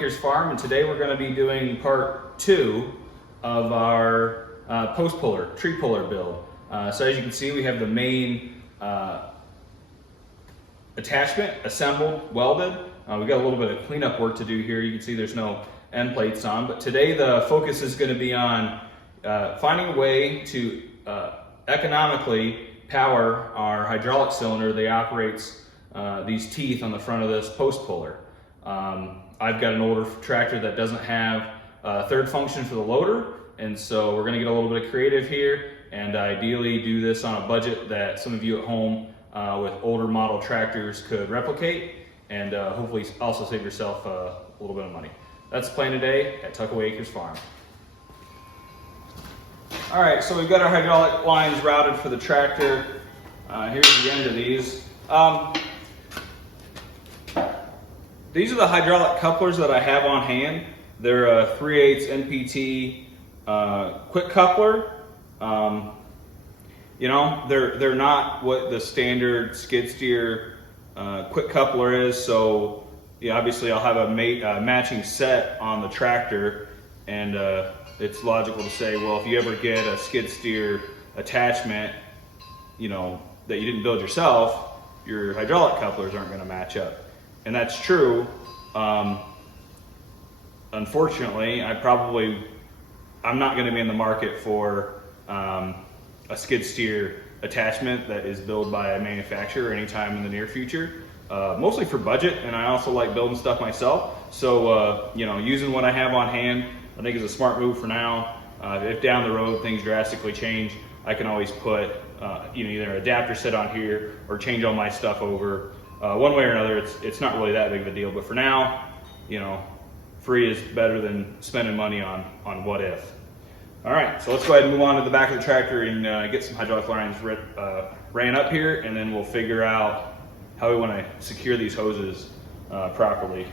Acres Farm, and today we're going to be doing part 2 of our post puller, tree puller build. So as you can see, we have the main attachment assembled, welded. We've got a little bit of cleanup work to do here. You can see there's no end plates on, but today the focus is going to be on finding a way to economically power our hydraulic cylinder that operates these teeth on the front of this post puller. I've got an older tractor that doesn't have a third function for the loader, and so we're going to get a little bit of creative here and ideally do this on a budget that some of you at home with older model tractors could replicate, and hopefully also save yourself a little bit of money. That's the plan today at Tuckaway Acres Farm. All right, so we've got our hydraulic lines routed for the tractor. Here's the end of these. These are the hydraulic couplers that I have on hand. They're a 3/8 NPT quick coupler. You know, they're not what the standard skid steer quick coupler is. So yeah, obviously I'll have a matching set on the tractor, and it's logical to say, well, if you ever get a skid steer attachment, you know, that you didn't build yourself, your hydraulic couplers aren't going to match up. And that's true. Unfortunately, I'm not going to be in the market for a skid steer attachment that is built by a manufacturer anytime in the near future. Mostly for budget, and I also like building stuff myself. So, you know, using what I have on hand, I think is a smart move for now. If down the road things drastically change, I can always put either an adapter set on here or change all my stuff over. One way or another, it's not really that big of a deal. But for now, you know, free is better than spending money on what if. All right, so let's go ahead and move on to the back of the tractor and get some hydraulic lines ran up here, and then we'll figure out how we want to secure these hoses properly.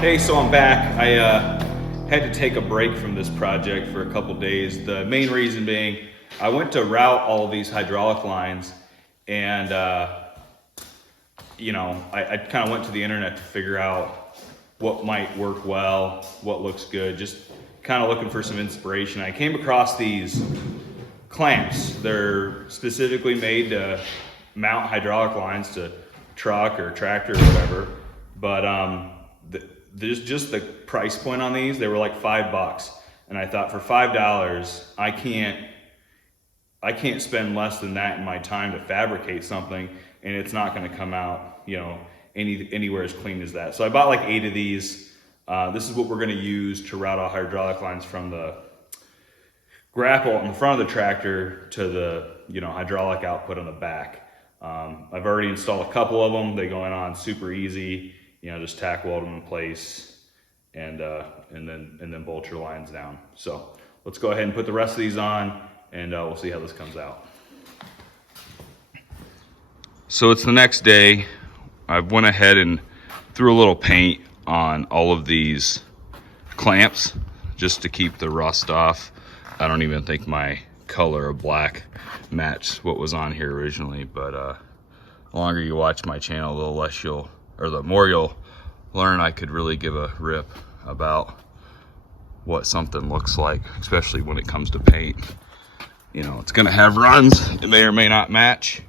Hey, so I'm back. I had to take a break from this project for a couple days. The main reason being, I went to route all of these hydraulic lines, and you know, I kind of went to the internet to figure out what might work well, what looks good, just kind of looking for some inspiration. I came across these clamps. They're specifically made to mount hydraulic lines to truck or tractor or whatever, but there's just the price point on these, they were like $5, and I thought for $5 I can't spend less than that in my time to fabricate something, and it's not going to come out, you know, anywhere as clean as that. So I bought like 8 of these. This is what we're going to use to route our hydraulic lines from the grapple in the front of the tractor to the, you know, hydraulic output on the back. I've already installed a couple of them. They go on super easy. You know, just tack weld them in place and then bolt your lines down. So let's go ahead and put the rest of these on, and we'll see how this comes out. So it's the next day. I went ahead and threw a little paint on all of these clamps just to keep the rust off. I don't even think my color of black matched what was on here originally, but the longer you watch my channel, the more you'll learn I could really give a rip about what something looks like, especially when it comes to paint. You know, it's gonna have runs, it may or may not match,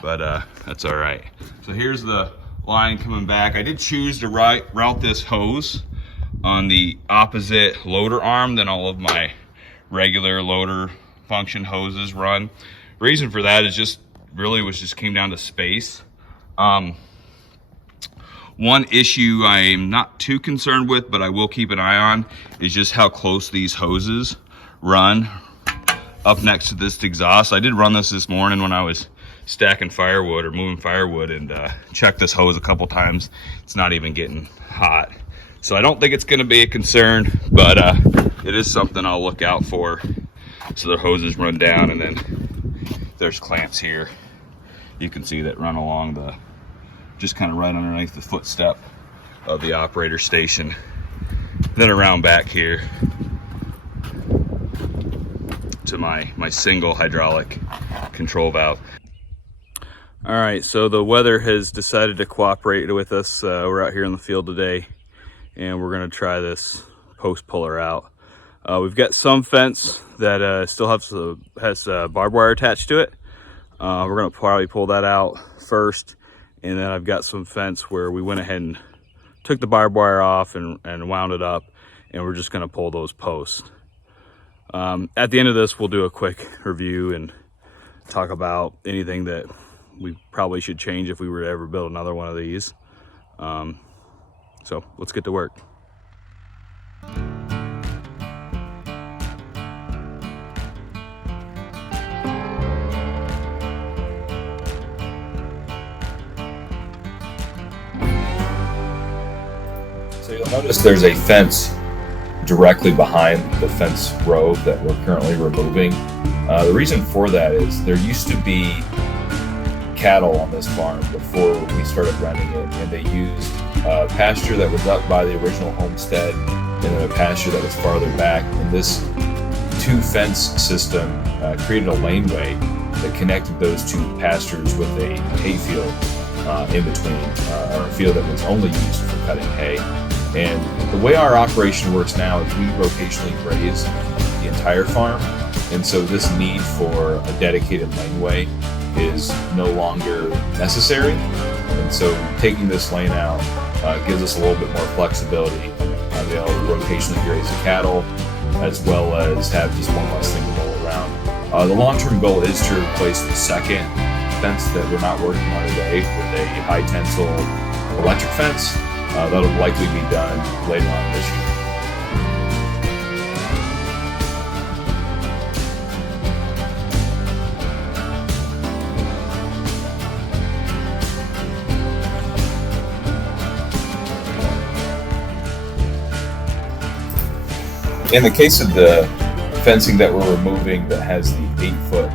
but that's all right. So here's the line coming back. I did choose to route this hose on the opposite loader arm than all of my regular loader function hoses run. Reason for that is just came down to space. One issue I'm not too concerned with, but I will keep an eye on, is just how close these hoses run up next to this exhaust. I did run this morning when I was stacking firewood or moving firewood, and checked this hose a couple times. It's not even getting hot. So I don't think it's gonna be a concern, but it is something I'll look out for. So the hoses run down, and then there's clamps here. You can see that run along just kind of right underneath the footstep of the operator station. Then around back here to my single hydraulic control valve. All right, so the weather has decided to cooperate with us. We're out here in the field today, and we're gonna try this post puller out. We've got some fence that still has barbed wire attached to it. We're gonna probably pull that out first, and then I've got some fence where we went ahead and took the barbed wire off and wound it up, and we're just gonna pull those posts. At the end of this, we'll do a quick review and talk about anything that we probably should change if we were to ever build another one of these. So let's get to work. So you'll notice there's a fence directly behind the fence row that we're currently removing. The reason for that is there used to be cattle on this farm before we started renting it, and they used pasture that was up by the original homestead and then a pasture that was farther back. And this two fence system created a laneway that connected those two pastures with a hay field in between, or a field that was only used for cutting hay. And the way our operation works now is we rotationally graze the entire farm, and so this need for a dedicated laneway is no longer necessary. And so taking this lane out gives us a little bit more flexibility. Be able to rotationally graze the cattle, as well as have just one less thing to mow around. The long-term goal is to replace the second fence that we're not working on today with a high tensile electric fence. That'll likely be done later on this year. In the case of the fencing that we're removing that has the 8-foot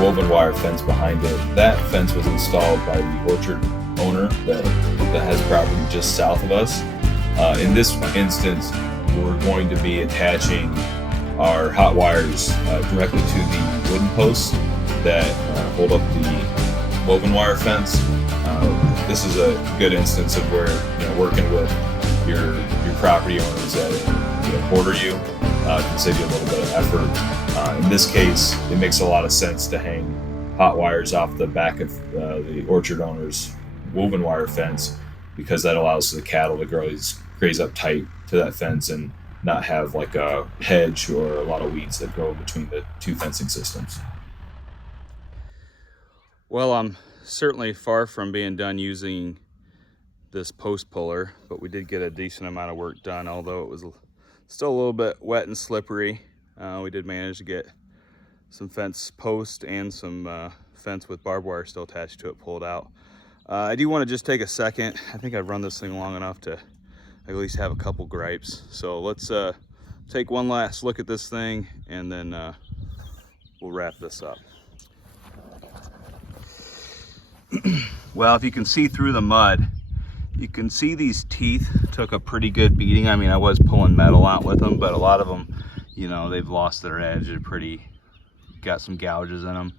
woven wire fence behind it, that fence was installed by the orchard owner that has property just south of us. In this instance, we're going to be attaching our hot wires directly to the wooden posts that hold up the woven wire fence. This is a good instance of where, working with your property owners that border you can save you a little bit of effort. In this case, it makes a lot of sense to hang hot wires off the back of the orchard owner's woven wire fence, because that allows the cattle to graze up tight to that fence and not have like a hedge or a lot of weeds that grow between the two fencing systems. Well, I'm certainly far from being done using this post puller, but we did get a decent amount of work done, although it was still a little bit wet and slippery. We did manage to get some fence post and some fence with barbed wire still attached to it pulled out. I do want to just take a second. I think I've run this thing long enough to at least have a couple gripes. So let's take one last look at this thing, and then we'll wrap this up. Well, if you can see through the mud, you can see these teeth took a pretty good beating. I mean, I was pulling metal out with them, but a lot of them, you know, they've lost their edge. They're got some gouges in them.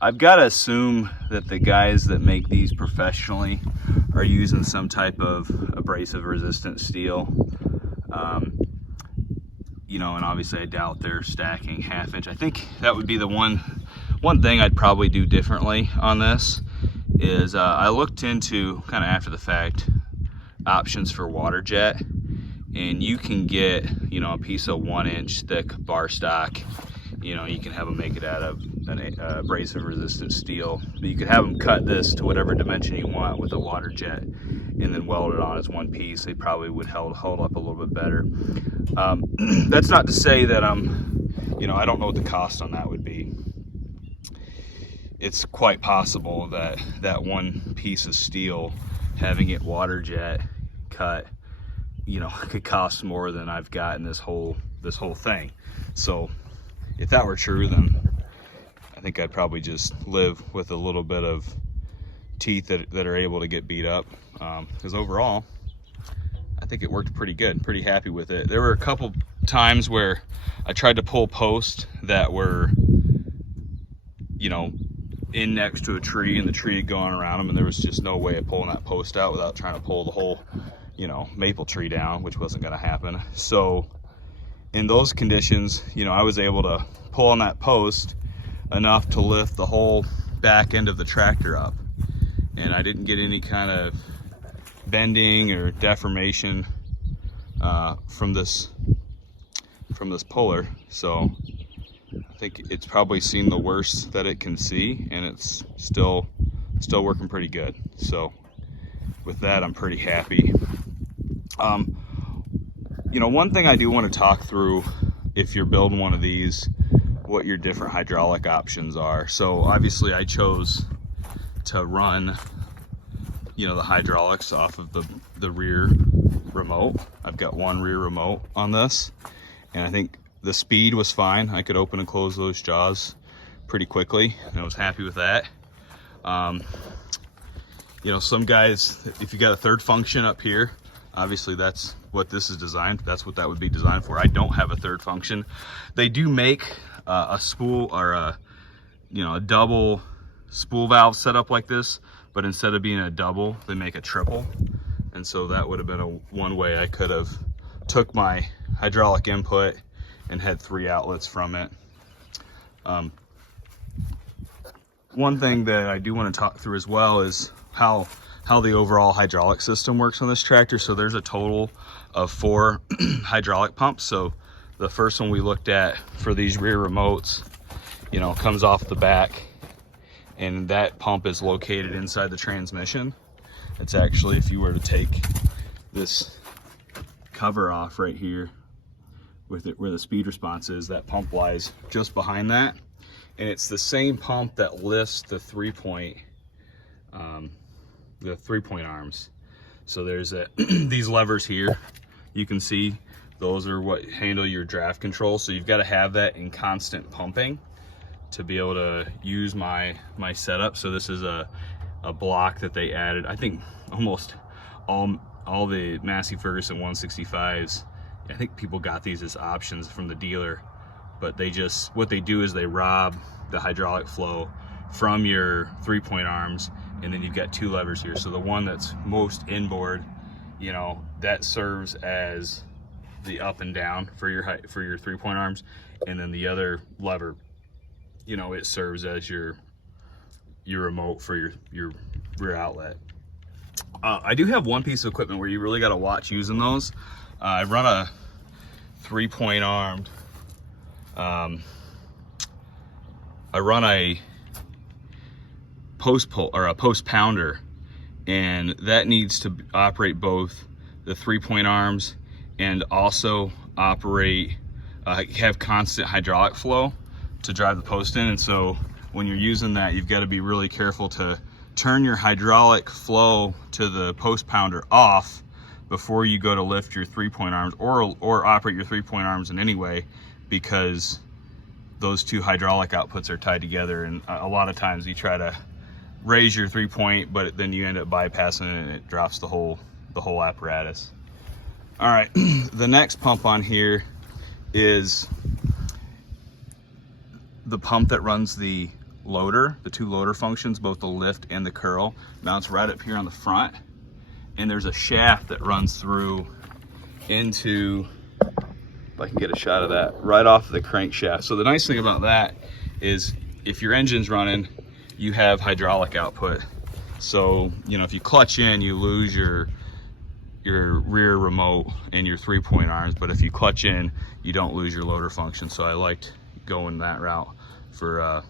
I've got to assume that the guys that make these professionally are using some type of abrasive resistant steel. You know, and obviously I doubt they're stacking 1/2 inch. I think that would be the one thing I'd probably do differently on this is I looked into kind of after the fact options for water jet, and you can get, you know, a piece of 1 inch thick bar stock. You know, you can have them make it out of an abrasive resistant steel, but you could have them cut this to whatever dimension you want with a water jet and then weld it on as one piece. They probably would hold up a little bit better. That's not to say that you know, I don't know what the cost on that would be. It's quite possible that that one piece of steel, having it water jet cut, you know, could cost more than I've got in this whole thing. So if that were true, then I think I'd probably just live with a little bit of teeth that are able to get beat up, because overall I think it worked pretty good. Pretty happy with it. There were a couple times where I tried to pull posts that were, you know, in next to a tree, and the tree had gone around them, and there was just no way of pulling that post out without trying to pull the whole, you know, maple tree down, which wasn't going to happen. So in those conditions, you know, I was able to pull on that post enough to lift the whole back end of the tractor up, and I didn't get any kind of bending or deformation from this puller. So I think it's probably seen the worst that it can see, and it's still working pretty good. So with that, I'm pretty happy. You know, one thing I do want to talk through, if you're building one of these, what your different hydraulic options are. So obviously I chose to run, you know, the hydraulics off of the rear remote. I've got one rear remote on this, and I think the speed was fine. I could open and close those jaws pretty quickly, and I was happy with that. You know, some guys, if you got a third function up here, obviously that's what this is designed. That's what that would be designed for. I don't have a third function. They do make a spool or a double spool valve setup like this, but instead of being a double, they make a triple. And so that would have been one way I could have took my hydraulic input and had 3 outlets from it. One thing that I do want to talk through as well is how the overall hydraulic system works on this tractor. So there's a total of 4 hydraulic pumps. So the first one we looked at for these rear remotes, you know, comes off the back, and that pump is located inside the transmission. It's actually, if you were to take this cover off right here with it where the speed response is, that pump lies just behind that, and it's the same pump that lifts the 3-point arms. So there's these levers here, you can see those are what handle your draft control. So you've got to have that in constant pumping to be able to use my setup. So this is a block that they added. I think almost all the Massey Ferguson 165s, I think people got these as options from the dealer, but what they do is they rob the hydraulic flow from your 3-point arms, and then you've got 2 levers here. So the one that's most inboard, you know, that serves as the up and down for your 3-point arms, and then the other lever, you know, it serves as your remote for your rear outlet. I do have one piece of equipment where you really got to watch using those. I run a 3-point armed. I run a post pounder, and that needs to operate both the 3-point arms and also operate have constant hydraulic flow to drive the post in. And so when you're using that, you've got to be really careful to turn your hydraulic flow to the post pounder off before you go to lift your 3-point arms or operate your 3-point arms in any way, because those two hydraulic outputs are tied together, and a lot of times you try to raise your 3-point, but then you end up bypassing it and it drops the whole apparatus. All right, the next pump on here is the pump that runs the loader, the two loader functions, both the lift and the curl. Mounts right up here on the front, and there's a shaft that runs through into, if I can get a shot of that, right off the crankshaft. So the nice thing about that is if your engine's running, you have hydraulic output. So, you know, if you clutch in, you lose your rear remote and your 3-point arms, but if you clutch in, you don't lose your loader function. So I liked going that route for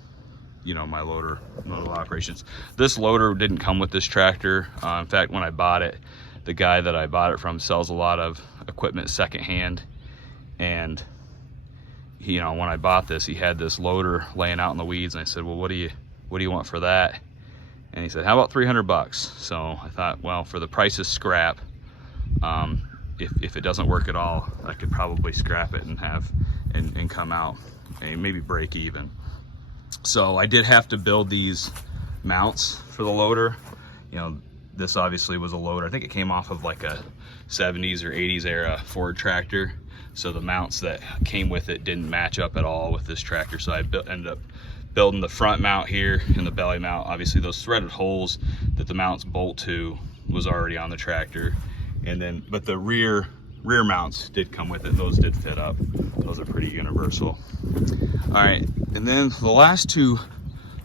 you know, my loader operations. This loader didn't come with this tractor. In fact, when I bought it, the guy that I bought it from sells a lot of equipment secondhand, and he, you know, when I bought this, he had this loader laying out in the weeds, and I said, well, what do you want for that? And he said, how about $300? So I thought, well, for the price of scrap, if it doesn't work at all, I could probably scrap it and come out and maybe break even. So I did have to build these mounts for the loader. You know, this obviously was a loader. I think it came off of like a 70s or 80s era Ford tractor. So the mounts that came with it didn't match up at all with this tractor. So I ended up building the front mount here and the belly mount. Obviously those threaded holes that the mounts bolt to was already on the tractor. And then, but the rear mounts did come with it. Those did fit up. Those are pretty universal. All right, and then the last two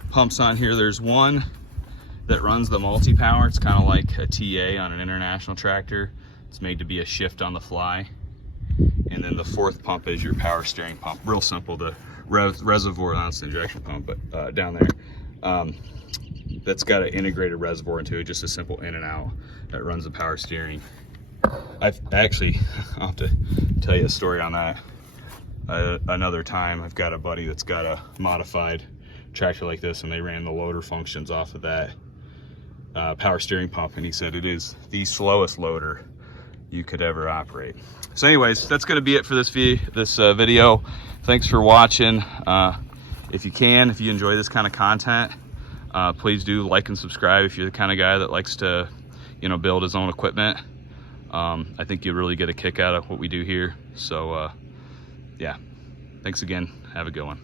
pumps on here, there's one that runs the multi-power. It's kind of like a TA on an international tractor. It's made to be a shift on the fly. And then the fourth pump is your power steering pump. Real simple. The reservoir, that's the injection pump, but down there, that's got an integrated reservoir into it, just a simple in and out that runs the power steering. I'll have to tell you a story on that another time. I've got a buddy that's got a modified tractor like this, and they ran the loader functions off of that power steering pump, and he said it is the slowest loader you could ever operate. So anyways, that's going to be it for this video. Thanks for watching. If you enjoy this kind of content, please do like and subscribe if you're the kind of guy that likes to, you know, build his own equipment. I think you'll really get a kick out of what we do here. So yeah, thanks again. Have a good one.